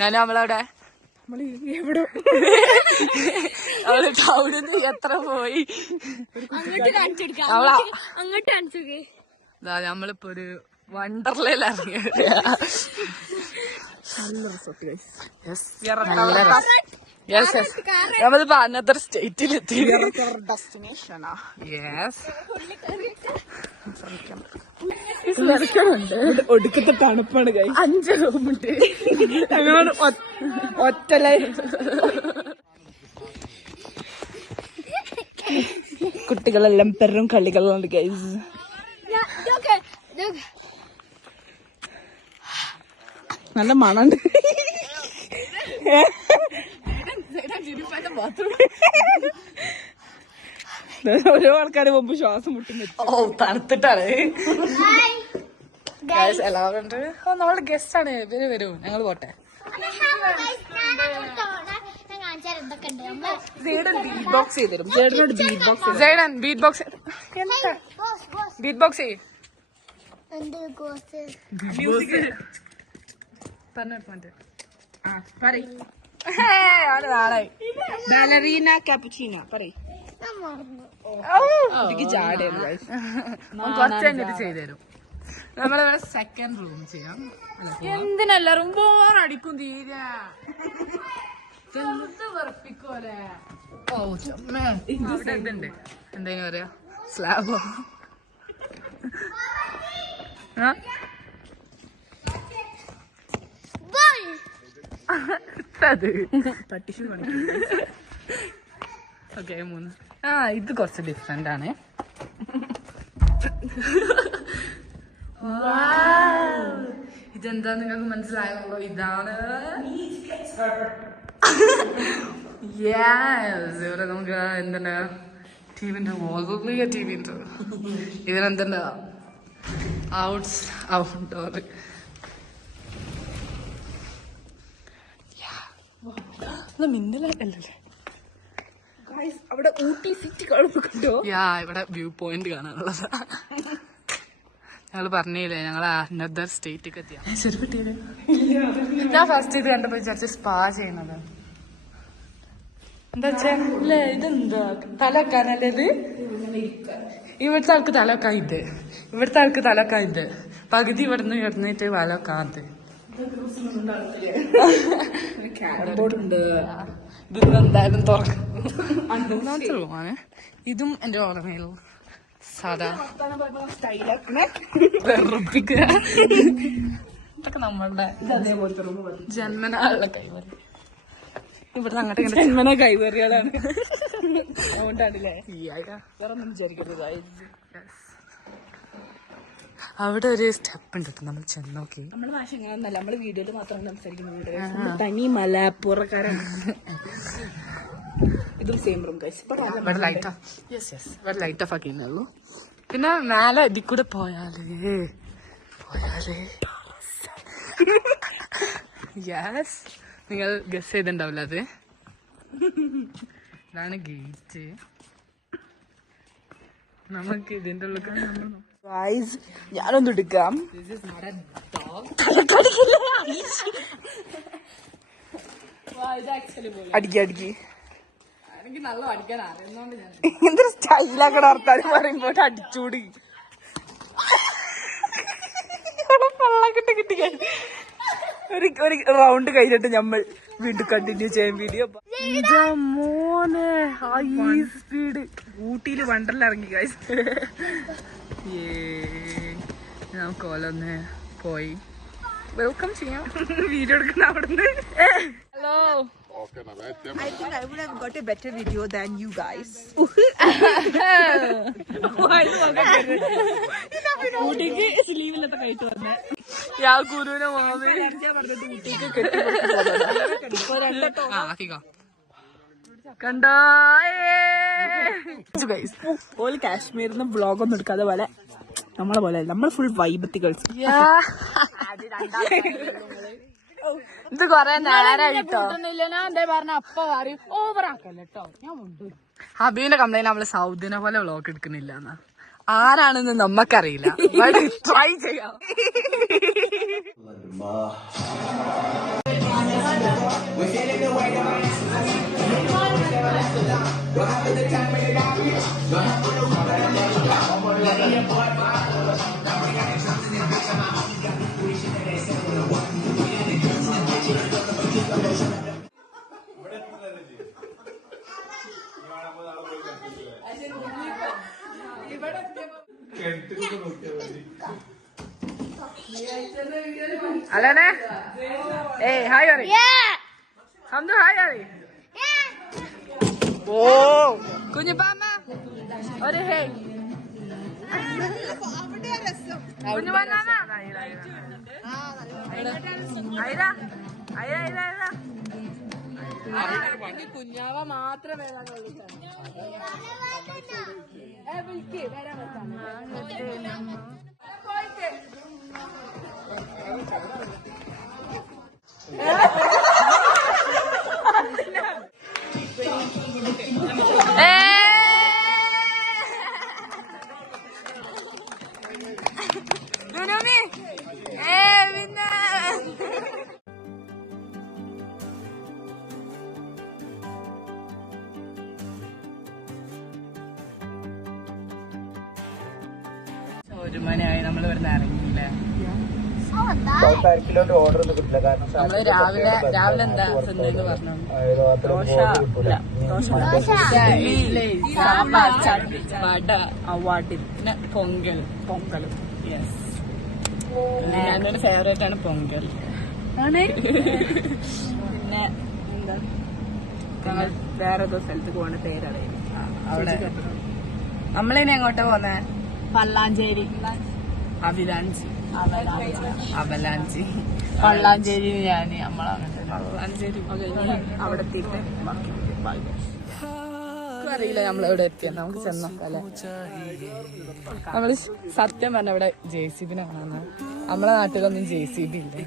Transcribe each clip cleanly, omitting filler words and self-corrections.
ഞാൻ നമ്മളവിടെ അവള് ടൗണിൽ നിന്ന് എത്ര പോയി നമ്മളിപ്പോ ഒരു വണ്ടർലയിൽ ഇറങ്ങിയ നമ്മളിപ്പോ അനദർ സ്റ്റേറ്റിലെത്തി. ഡെസ്റ്റിനേഷനാ. ഒടുക്കത്തെ തണുപ്പാണ് കൈ. 5 റൂമുണ്ട്. ഒറ്റ കുട്ടികളെല്ലാം പെരും കളികളുണ്ട് ഗൈസ്. നല്ല മണുണ്ട്. ഓരോ ആൾക്കാര് മുമ്പ് ശ്വാസം മുട്ടും. തണുത്തിട്ടാണ് എല്ലാവരും ഉണ്ട്. നമ്മള് ഗസ്റ്റ് ആണ്. ഇവര് വരൂ, ഞങ്ങള് പോട്ടെ. ബീറ്റ് ബോക്സ് ചെയ്തുതരും. ജേഡനോട് beat box. Jaden beat box. Beat box ചെയ്യ്. ബാലറീന കാപ്പുച്ചീന പറയ്. കുറച്ച് കഴിഞ്ഞിട്ട് ചെയ്തുതരും. നമ്മളിവിടെ സെക്കൻഡ് റൂം ചെയ്യാം. എന്തിനല്ല റൂം ബോറടിക്കും തീരെ. വെറുപ്പിക്കോലെ. ഇവിടെ ഇതുണ്ട്, എന്താ പറയാ, സ്ലാബോ. ഓക്കെ 3. ഇത് കുറച്ച് ഡിഫറെന്റ് ആണ്. ഇതെന്താ നിങ്ങൾക്ക് മനസ്സിലായോ? ഇതാണ് ഇവിടെ നമുക്ക് എന്താണ് ടിവിന്റെ വലിയ ടിവി ഉണ്ട്. ഇതിനെന്താ ഔട്ട്ഡോർ. മിന്നലല്ലേ അവിടെ ഊട്ടി സിറ്റി കാണുമ്പോ കണ്ടോ? ഇവിടെ വ്യൂ പോയിന്റ് കാണാനുള്ളത്. ഞങ്ങള് പറഞ്ഞില്ലേ ഞങ്ങള് അനദർ സ്റ്റേറ്റിലേക്ക് എത്തിയ. ശരിപ്പെട്ടില്ലേ? ഞാൻ ഫസ്റ്റ് ഇത് കണ്ടപ്പോ വിചാരിച്ച സ്പാ ചെയ്യുന്നത് എന്താ വെച്ചല്ലേ. ഇതെന്താ തലക്കാനല്ലേ ഇത്? ഇവിടുത്തെ ആൾക്ക് തലക്കാൻ ഇത്, ഇവിടുത്തെ ആൾക്ക് തലക്കാൻ ഇത്. പകുതി ഇവിടുന്ന് കിടന്നിട്ട് വലക്കാത്. ഇതൊന്നും എന്തായാലും തുറക്കും. റൂമാണ്. ഇതും എന്റെ ഓർമ്മയിലും സാധാ വെറുപ്പിക്കുക. ഇതൊക്കെ നമ്മളുടെ ജന്മനാളുള്ള കൈവറി. ഇവിടുന്ന് അങ്ങോട്ട് ജന്മന കൈവറികളാണ്. അതുകൊണ്ടാണല്ലേ വേറെ ഒന്നും വിചാരിക്കരുത്. അവിടെ ഒരു സ്റ്റെപ്പ് ഉണ്ട് നമ്മൾ ചെന്ന് നോക്കി. നമ്മുടെ ഭാഷ എങ്ങനെയൊന്നല്ല, നമ്മള് വീഡിയോയില് മാത്രമാണ് സംസാരിക്കുന്നത്. തനി മലപ്പുറക്കാരാണ്. ഇതും സെയിം റൂം കഴിച്ചു. ഇവിടെ ലൈറ്റ് ഓഫ് ആക്കിയുള്ളൂ. പിന്നെ മേലെ ഇതിൽ കൂടെ പോയാലേ നിങ്ങൾ ഗസ് ചെയ്തിട്ടുണ്ടാവില്ല അത്. ഇതാണ് ഗേറ്റ്. നമുക്ക് ഇതിന്റെ ഉള്ളിൽ ഞാനൊന്നും എടുക്കാം. അടിക്കി എനിക്ക് നല്ല അടിക്കാൻ അറിയുന്നോണ്ട് ഞാൻ എന്തൊരു സ്റ്റൈലാക്കട വർത്താനം പറയുമ്പോ അടിച്ചൂടി. കിട്ടി ഒരു റൗണ്ട് കഴിഞ്ഞിട്ട് നമ്മൾ വീണ്ടും കണ്ടിന്യൂ ചെയ്യാൻ വീഡിയോ. മോനെ ഹൈ സ്പീഡ് ഊട്ടിയില് വണ്ടറിൽ ഇറങ്ങി guys. നമുക്ക് ഓലൊന്ന് പോയി വെൽക്കം ചെയ്യാം. വീഡിയോ എടുക്കുന്ന അവിടുന്ന്. Hello. I think I would have got a better video than you guys. ഊട്ടിക്ക് സ്ലീവിലത്തെ കഴിച്ചു വന്നേ. ഗുരുവിനെ മാമി കണ്ടോ. ഓല് കാശ്മീരിന്ന് വ്ളോഗ് ഒന്നും എടുക്കാതെ പോലെ നമ്മളെ പോലെ നമ്മൾ ഫുൾ വൈബത്തി കളിച്ചു. ഇത് കൊറേ നേരായിട്ടോ. എന്താ പറഞ്ഞ അപ്പൊ പറയും ഓവറാക്കല്ലോ. ഹബീന്റെ കംപ്ലൈന്റ് നമ്മള് സൗദിനെ പോലെ വ്ളോഗ് എടുക്കുന്നില്ല എന്നാ. ആരാണെന്ന് നമ്മക്കറിയില്ല. ട്രൈ ചെയ്യാം. അല്ലേ ഏയ് ഹായ് പറ ഹംദു ഹായ് പറ ഓ കുഞ്ഞുപ്പാമ്മ ഒരു ഹേ കുഞ്ഞുപ്പാമ്മ കുഞ്ഞാവ മാത്രമേ ഒരു മണിയായി നമ്മൾ ഇവിടുന്ന് ഇറങ്ങിയില്ലേ നമ്മള് രാവിലെ എന്താ തിന്നെന്ന് പറഞ്ഞു സാമ്പാർ ചട്നി വട അവാട്ടി പിന്നെ പൊങ്കലും യെസ് പിന്നെ എൻ്റെ ഫേവറേറ്റ് ആണ് പൊങ്കൽ പിന്നെ എന്താ വേറെ ഏതോ സ്ഥലത്ത് പോകണ പേരറിയില്ല അവിടെ നമ്മളിനി എങ്ങോട്ടാ പോന്നെ പള്ളാഞ്ചേരി അവലാഞ്ചി പള്ളാഞ്ചേരി ഞാൻ നമ്മളങ്ങനെ പള്ളാഞ്ചേരി അവിടെ എത്തിയിട്ട് അറിയില്ല നമ്മളെവിടെ എത്തിയെന്ന് നമുക്ക് ചെന്നോക്കല്ലേ നമ്മള് സത്യം പറഞ്ഞ ഇവിടെ JCB കാണാന്ന് നമ്മളെ നാട്ടിലൊന്നും JCB ഇല്ല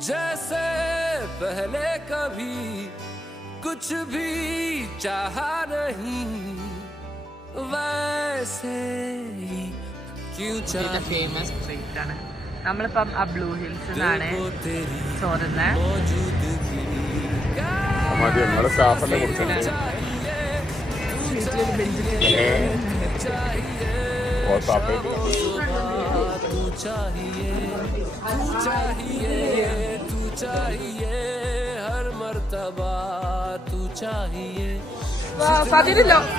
जैसे पहले कभी कुछ भी चाहा नहीं वैसे ही क्यों चाहा ഫേമസ് സ്ട്രീറ്റ് ആണ് നമ്മളിപ്പം ആ ബ്ലൂ ഹിൽസ് എന്നാണ് ചോറുന്നത്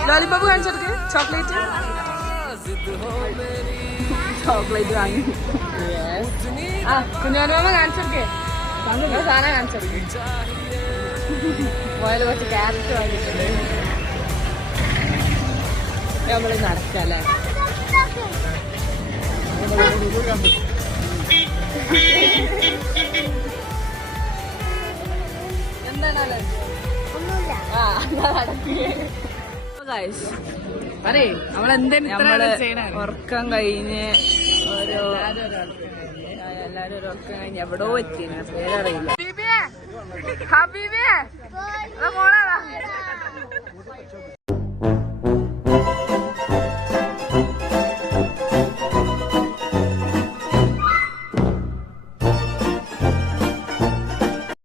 ലോലിപോപ്പ് കാണിച്ചെടുക്ക് ചോക്ലേറ്റ് വാങ്ങി ആ കുഞ്ഞാനോമ കാണിച്ചെടുക്കേ സാധനം കാണിച്ചെടുക്കേ പോയാലും കുറച്ച് ക്യാരറ്റ് വാങ്ങിയിട്ടുണ്ട് നമ്മള് നടക്കല്ലേ എന്താണല്ലേ പറയേ നമ്മളെന്തെങ്കിലും ഉറക്കം കഴിഞ്ഞ് എല്ലാരും ഒരു ഉറക്കം കഴിഞ്ഞ് എവിടോ എത്തി പേരറിയില്ല